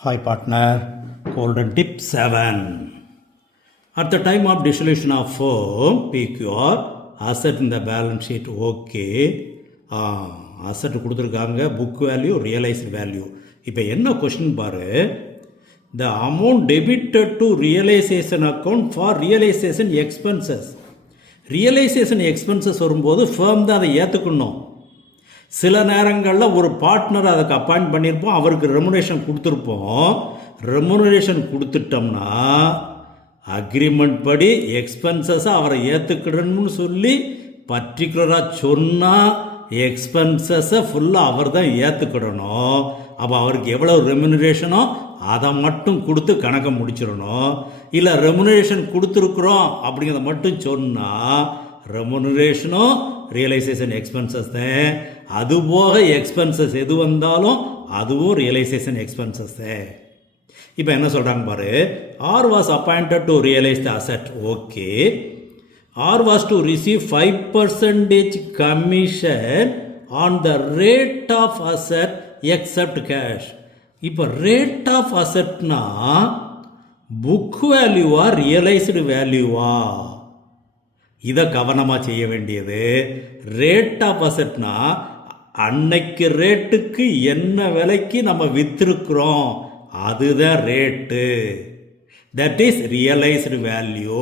Hi partner, golden tip 7. At the time of dissolution of firm, PQR, asset in the balance sheet, okay. Asset கொடுத்துருக்காங்க, book value, realized value. இப்போ என்ன question பாரு, the amount debited to realization account for realization expenses. Realization expenses வரும்போது firm தான் அதை ஏற்றுக்கணும். சில நேரங்களில் ஒரு பார்ட்னர் அதுக்கு அப்பாயிண்ட் பண்ணியிருப்போம், அவருக்கு ரெமுனரேஷன் கொடுத்துருப்போம். ரெமுனரேஷன் கொடுத்துட்டோம்னா அக்ரிமெண்ட் படி எக்ஸ்பென்சஸை அவரை ஏற்றுக்கிடணும்னு சொல்லி பர்டிகுலராக சொன்னால் எக்ஸ்பென்சஸை ஃபுல்லாக அவர் தான் ஏற்றுக்கிடணும். அப்போ அவருக்கு எவ்வளோ ரெமுனரேஷனோ அதை மட்டும் கொடுத்து கணக்கை முடிச்சிடணும். இல்லை ரெமுனரேஷன் கொடுத்துருக்குறோம் அப்படிங்கிறத மட்டும் சொன்னால் ரெமுனரேஷனும் ரியலைசேஷன் எக்ஸ்பென்சஸ் தான். அதுபோக எக்ஸ்பென்சஸ் எது வந்தாலும் அதுவும் ரியலைசேஷன் எக்ஸ்பென்சஸ் தான். இப்போ என்ன சொல்கிறாங்க பாரு, R was appointed to realise the asset, okay. R was to receive 5% commission on the rate of asset except cash. இப்போ ரேட் ஆஃப் அசெட்னா புக் வேல்யூவா ரியலைஸ்டு வேல்யூவா, இதை கவனமாக செய்ய வேண்டியது. ரேட் ஆஃப் அசெட்னா அன்னைக்கு ரேட்டுக்கு என்ன விலைக்கு நம்ம விற்றுருக்குறோம் அதுதான் rate, that is realised value.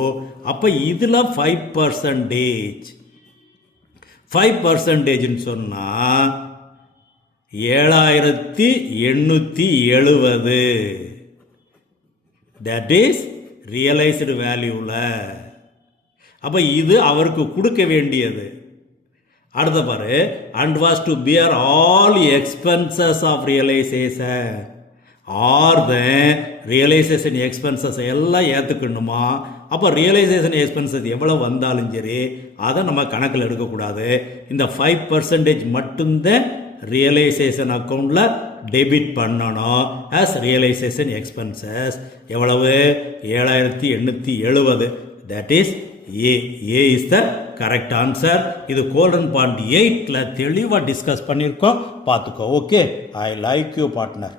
அப்போ இதில் 5%, 5%ன்னு சொன்னால் 7870, தட் இஸ் ரியலைஸ்டு வேல்யூவில். அப்போ இது அவருக்கு கொடுக்க வேண்டியது. அடுத்த பாரு, and was to bear all expenses of realisation. R then realisation expenses எல்லாம் ஏற்றுக்கணுமா. அப்போ ரியலைசேஷன் எக்ஸ்பென்சஸ் எவ்வளோ வந்தாலும் சரி அதை நம்ம கணக்கில் எடுக்கக்கூடாது. இந்த 5% மட்டும்தான் ரியலைசேஷன் அக்கௌண்ட்டில் டெபிட் பண்ணணும் ஆஸ் ரியலைசேஷன் எக்ஸ்பென்சஸ். எவ்வளவு? 7870. That is A is the correct answer. இது கோல்டன் பாயிண்ட் 8ல தெளிவாக டிஸ்கஸ் பண்ணியிருக்கோம், பார்த்துக்கோ. Okay, I like you partner.